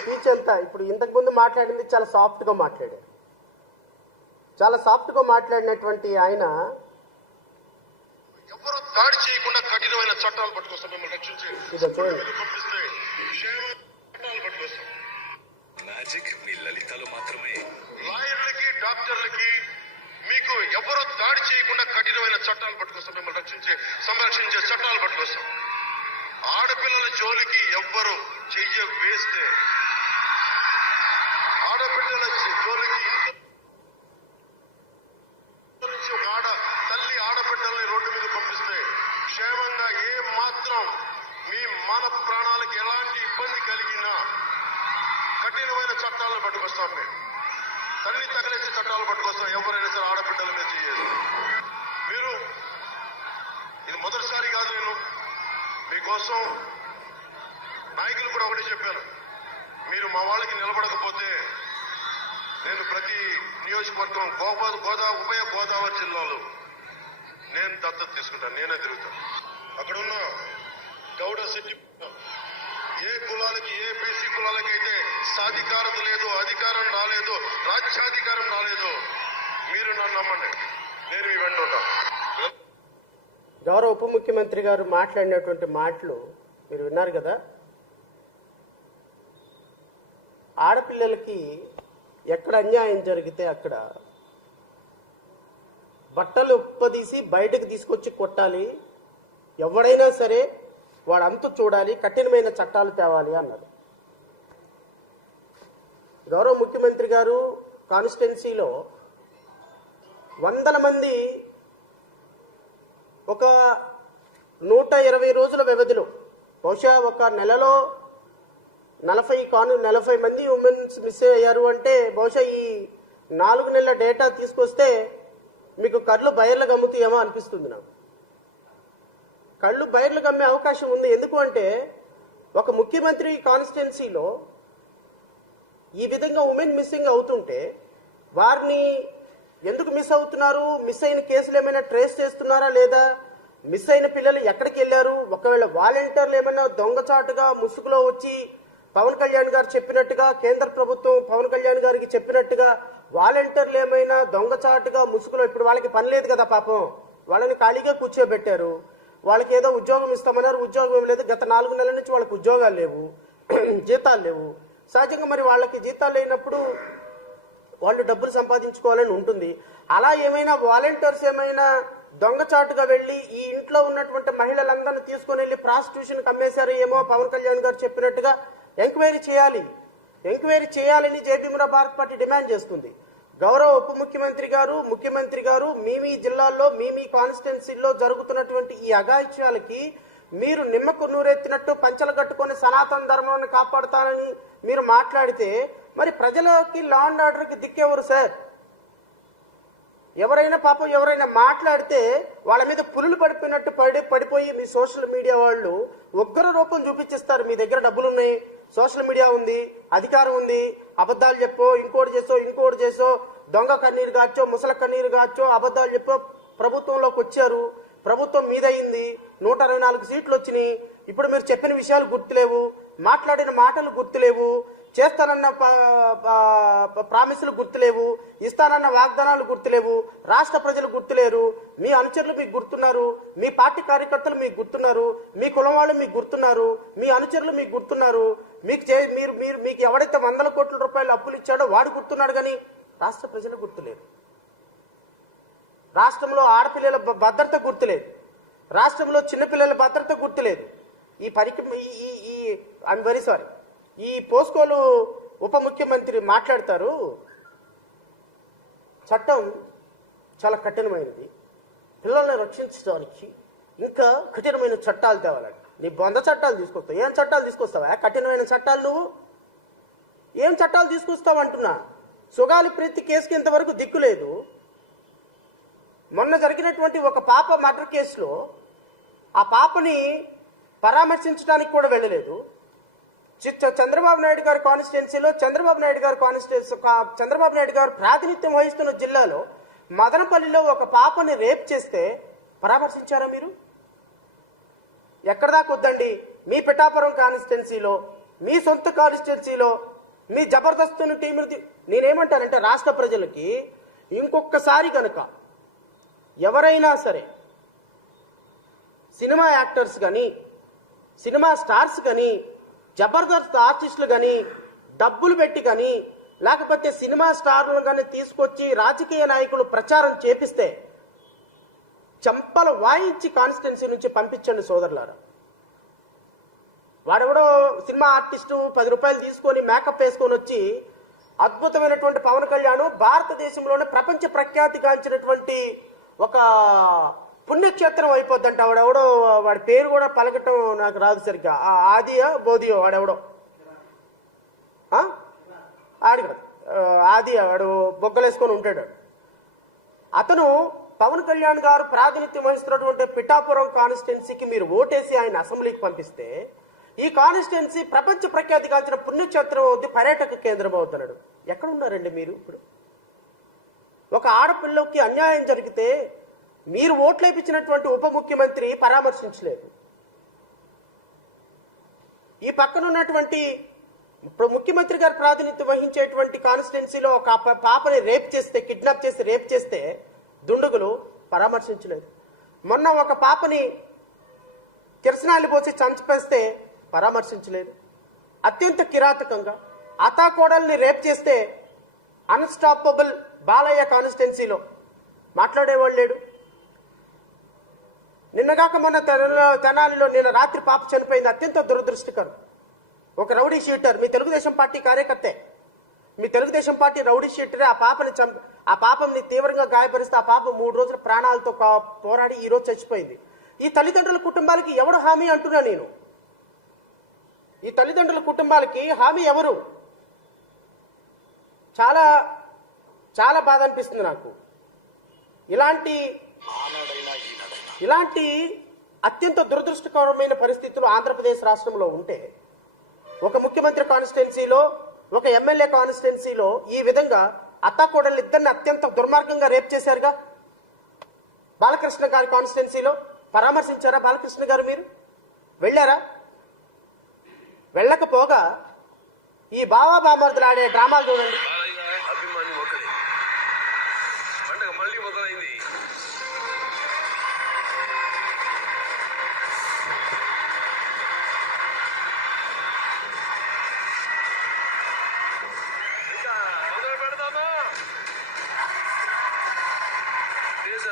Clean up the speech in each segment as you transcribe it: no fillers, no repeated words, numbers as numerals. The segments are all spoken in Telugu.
స్పీచ్ అంతా ఇప్పుడు ఇంతకు ముందు మాట్లాడింది చాలా సాఫ్ట్ గా మాట్లాడారు. చాలా సాఫ్ట్ గా మాట్లాడినటువంటి ఆయన ఎవరు దాడి చేయకుండా కఠినమైన చట్టాలు పట్టుకొస్తాం, మిమ్మల్ని రక్షించి పంపిస్తే చట్టాలు పట్టుకొస్తాం. మ్యాజిక్ మీ లలితలో మాత్రమే. లాయర్లకి డాక్టర్లకి మీకు ఎవరు దాడి చేయకుండా కఠినమైన చట్టాలు పట్టుకొస్తాం, మిమ్మల్ని సంరక్షించే చట్టాలు పట్టుకొస్తాం. ఆడపిల్లల జోలికి ఎవ్వరు చెయ్య వేస్తే, ఆడపిల్లల జోలికి ఒక తల్లి ఆడబిడ్డల్ని రోడ్డు మీద పంపిస్తే క్షేమంగా ఏ మాత్రం మీ మన ప్రాణాలకు ఎలాంటి ఇబ్బంది కలిగినా కఠినమైన చట్టాలను పట్టుకొస్తాం. మేము తల్లి తగిలేసే చట్టాలు పట్టుకొస్తాం. ఎవరైనా సరే ఆడబిడ్డల మీద చేయాలి. మీరు ఇది మొదటిసారి కాదు, నేను మీకోసం నాయకులు కూడా ఒకటే చెప్పాను, మీరు మా వాళ్ళకి నిలబడకపోతే నేను ప్రతి నియోజకవర్గం ఉభయ గోదావరి జిల్లాలో నేను దత్తత తీసుకుంటాను, నేనే తిరుగుతాను. అక్కడున్న గౌడ శెట్టి ఏ కులాలకి, ఏ బీసీ కులాలకి అయితే సాధికారం లేదు, అధికారం రాలేదు, రాజ్యాధికారం రాలేదు, మీరు నన్ను నమ్మండి, నేను మీ వెంట ఉంటాను. గౌరవ ఉప ముఖ్యమంత్రి గారు మాట్లాడినటువంటి మాటలు మీరు విన్నారు కదా. ఆడపిల్లలకి ఎక్కడ అన్యాయం జరిగితే అక్కడ బట్టలు ఉప్పదీసి బయటకు తీసుకొచ్చి కొట్టాలి, ఎవడైనా సరే వాడంతు చూడాలి, కఠినమైన చట్టాలు తేవాలి అన్నారు. గౌరవ ముఖ్యమంత్రి గారు కాన్స్టిట్యున్సీలో వందల మంది ఒక 120 రోజుల వ్యవధిలో బహుశా ఒక నెలలో 40 మంది ఉమెన్స్ మిస్ అయ్యారు అంటే బహుశా ఈ 4 నెలల డేటా తీసుకొస్తే మీకు కళ్ళు బయర్లు గమ్ముతాయేమో అనిపిస్తుంది. నాకు కళ్ళు బయర్లు గమ్మే అవకాశం ఉంది. ఎందుకు అంటే ఒక ముఖ్యమంత్రి కాన్స్టిట్యున్సీలో ఈ విధంగా ఉమెన్ మిస్సింగ్ అవుతుంటే వారిని ఎందుకు మిస్ అవుతున్నారు, మిస్ అయిన కేసులు ఏమైనా ట్రేస్ చేస్తున్నారా లేదా, మిస్ అయిన పిల్లలు ఎక్కడికి వెళ్ళారు, ఒకవేళ వాలంటీర్లు ఏమైనా దొంగచాటుగా ముసుగులో వచ్చి పవన్ కళ్యాణ్ గారు చెప్పినట్టుగా, కేంద్ర ప్రభుత్వం పవన్ కళ్యాణ్ గారికి చెప్పినట్టుగా వాలంటీర్లు ఏమైనా దొంగచాటుగా ముసుగులో, ఇప్పుడు వాళ్ళకి పని లేదు కదా పాపం, వాళ్ళని ఖాళీగా కూర్చోబెట్టారు, వాళ్ళకి ఏదో ఉద్యోగం ఇస్తామన్నారు, ఉద్యోగం ఏమి లేదు, గత 4 నెలల నుంచి వాళ్ళకి ఉద్యోగాలు లేవు, జీతాలు లేవు. సహజంగా మరి వాళ్ళకి జీతాలు లేనప్పుడు వాళ్ళు డబ్బులు సంపాదించుకోవాలని ఉంటుంది. అలా ఏమైనా వాలంటీర్స్ ఏమైనా దొంగచాటుగా వెళ్ళి ఈ ఇంట్లో ఉన్నటువంటి మహిళలందరినీ తీసుకుని వెళ్ళి ప్రాస్టిట్యూషన్ అమ్మేశారు ఏమో పవన్ కళ్యాణ్ గారు చెప్పినట్టుగా ఎంక్వైరీ చేయాలి. ఎంక్వైరీ చేయాలని జేపీఎం భారత్ పార్టీ డిమాండ్ చేస్తుంది. గౌరవ ఉప ముఖ్యమంత్రి గారు మీ జిల్లాల్లో మీ కాన్స్టిట్యున్సీల్లో జరుగుతున్నటువంటి ఈ అఘాయిత్యాలకి మీరు నిమ్మకు నూరెత్తినట్టు పంచలు కట్టుకొని సనాతన ధర్మాన్ని కాపాడుతానని మీరు మాట్లాడితే మరి ప్రజలకి లా అండ్ ఆర్డర్కి దిక్కెవరు సార్? ఎవరైనా పాపం ఎవరైనా మాట్లాడితే వాళ్ళ మీద పులులు పడిపోయినట్టు పడిపోయి మీ సోషల్ మీడియా వాళ్ళు ఉగ్ర రూపం చూపించేస్తారు. మీ దగ్గర డబ్బులున్నాయి, సోషల్ మీడియా ఉంది, అధికారం ఉంది, అబద్ధాలు చెప్పో, ఇంకోటి చేసో, దొంగ కన్నీరు కాచో, ముసల కన్నీరు కాచో, అబద్ధాలు చెప్పో ప్రభుత్వంలోకి వచ్చారు, ప్రభుత్వం మీదయింది, 124 సీట్లు వచ్చినాయి. ఇప్పుడు మీరు చెప్పిన విషయాలు గుర్తులేవు, మాట్లాడిన మాటలు గుర్తులేవు, చేస్తానన్న ప్రామిసులు గుర్తులేవు, ఇస్తానన్న వాగ్దానాలు గుర్తులేవు, రాష్ట్ర ప్రజలు గుర్తులేరు, మీ అనుచరులు మీకు గుర్తున్నారు, మీ పార్టీ కార్యకర్తలు మీకు గుర్తున్నారు, మీ కులం వాళ్ళు మీకు గుర్తున్నారు, మీ అనుచరులు మీకు గుర్తున్నారు, మీకు ఎవడైతే 100 కోట్ల రూపాయలు అప్పులు ఇచ్చాడో వాడు గుర్తున్నాడు, కానీ రాష్ట్ర ప్రజలు గుర్తులేరు. రాష్ట్రంలో ఆడపిల్లల భద్రత గుర్తులేదు, రాష్ట్రంలో చిన్నపిల్లల భద్రత గుర్తులేదు. ఐఎమ్ వెరీ సారీ, ఈ పోస్కోలు ఉప ముఖ్యమంత్రి మాట్లాడతారు, చట్టం చాలా కఠినమైనది, పిల్లల్ని రక్షించడానికి ఇంకా కఠినమైన చట్టాలు తేవాలండి. నీ బొంద చట్టాలు తీసుకొస్తావు, ఏం చట్టాలు తీసుకొస్తావా? కఠినమైన చట్టాలు నువ్వు ఏం చట్టాలు తీసుకొస్తావు అంటున్నా. సుగాలి ప్రీతి కేసుకి ఇంతవరకు దిక్కులేదు. మొన్న జరిగినటువంటి ఒక పాప మర్డర్ కేసులో ఆ పాపని పరామర్శించడానికి కూడా వెళ్ళలేదు. చంద్రబాబు నాయుడు గారి కాన్స్టిట్యున్సీలో చంద్రబాబు నాయుడు గారు ప్రాతినిధ్యం వహిస్తున్న జిల్లాలో మదనపల్లిలో ఒక పాపని రేప్ చేస్తే పరామర్శించారా మీరు? ఎక్కడ దాకా వద్దండి, మీ పిఠాపురం కాన్స్టిట్యున్సీలో మీ సొంత కాన్స్టిట్యున్సీలో మీ జబర్దస్త్ టీంని నేనేమంటానంటే రాష్ట్ర ప్రజలకి ఇంకొకసారి కనుక ఎవరైనా సరే సినిమా యాక్టర్స్ కానీ సినిమా స్టార్స్ కానీ జబర్దస్త్ ఆర్టిస్టులు కానీ డబ్బులు పెట్టి కానీ లేకపోతే సినిమా స్టార్లను కానీ తీసుకొచ్చి రాజకీయ నాయకులు ప్రచారం చేపిస్తే చంపలు వాయించి కాన్స్టిట్యున్సీ నుంచి పంపించండి సోదరులారా. వాడెవడో సినిమా ఆర్టిస్టు 10 రూపాయలు తీసుకొని మేకప్ వేసుకొని వచ్చి అద్భుతమైనటువంటి పవన్ కళ్యాణ్ భారతదేశంలోనే ప్రపంచ ప్రఖ్యాతిగాంచినటువంటి ఒక పుణ్యక్షేత్రం అయిపోద్దంట. వాడెవడో వాడి పేరు కూడా పలకటం నాకు రాదు సరిగ్గా. ఆదియో బోధియో వాడెవడో ఆడి కాదు ఆది వాడు బొగ్గలేసుకొని ఉంటాడు. అతను పవన్ కళ్యాణ్ గారు ప్రాతినిధ్యం వహిస్తున్నటువంటి పిఠాపురం కాన్స్టిట్యున్సీకి మీరు ఓటేసి ఆయన అసెంబ్లీకి పంపిస్తే ఈ కాన్స్టిట్యున్సీ ప్రపంచ ప్రఖ్యాతిగాంచిన పుణ్యక్షేత్రం అవుద్ది, పర్యాటక కేంద్రం అవుతున్నాడు. ఎక్కడున్నారండి మీరు? ఇప్పుడు ఒక ఆడపిల్లకి అన్యాయం జరిగితే మీరు ఓట్లేపించినటువంటి ఉప ముఖ్యమంత్రి పరామర్శించలేదు. ఈ పక్కన ఉన్నటువంటి ముఖ్యమంత్రి గారు ప్రాతినిధ్యం వహించేటువంటి కాన్స్టిట్యున్సీలో ఒక పాపని రేప్ చేస్తే, కిడ్నాప్ చేసి రేప్ చేస్తే దుండగులు పరామర్శించలేదు. మొన్న ఒక పాపని కిరసనాయలు పోసి చంపేస్తే పరామర్శించలేదు. అత్యంత కిరాతకంగా అతాకోడల్ని రేప్ చేస్తే అన్స్టాపబుల్ బాలయ్య కాన్స్టిట్యున్సీలో మాట్లాడేవాళ్ళు లేడు. నిన్నగాక మొన్న తెనాలిలో నిన్న రాత్రి పాప చనిపోయింది. అత్యంత దురదృష్టకరం. ఒక రౌడీ షీటర్, మీ తెలుగుదేశం పార్టీ కార్యకర్తే, మీ తెలుగుదేశం పార్టీ రౌడీ షీటరే ఆ పాపని తీవ్రంగా గాయపరిస్తే ఆ పాప 3 రోజుల ప్రాణాలతో పోరాడి ఈ రోజు చచ్చిపోయింది. ఈ తల్లిదండ్రుల కుటుంబాలకి ఎవడు హామీ అంటున్నా నేను? ఈ తల్లిదండ్రుల కుటుంబాలకి హామీ ఎవరు? చాలా చాలా బాధ అనిపిస్తుంది నాకు. ఇలాంటి అత్యంత దురదృష్టకరమైన పరిస్థితులు ఆంధ్రప్రదేశ్ రాష్ట్రంలో ఉంటే ఒక ముఖ్యమంత్రి కాన్స్టిట్యున్సీలో ఒక ఎమ్మెల్యే కాన్స్టిట్యున్సీలో ఈ విధంగా అత్తాకోడళ్ళు ఇద్దరిని అత్యంత దుర్మార్గంగా రేప్ చేశారుగా. బాలకృష్ణ గారి కాన్స్టిట్యున్సీలో పరామర్శించారా బాలకృష్ణ గారు? మీరు వెళ్ళారా? వెళ్ళకపోగా ఈ బావా బామర్దులు ఆడే డ్రామాలు చూడండి.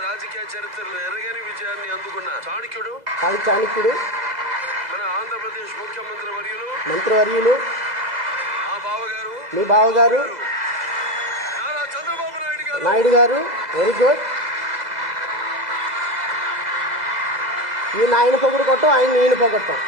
రాజకీయ చరిత్రలో ఎరగని విజయాన్ని అందుకున్న చాణక్యుడు మన ఆంధ్రప్రదేశ్ ముఖ్యమంత్రి మంత్రివర్యులు మీ బావగారు నారా చంద్రబాబు నాయుడు గారు. Very good. ఈ నాయన పొగుడు కొట్టం, ఆయన ఈయన పొగొట్టం.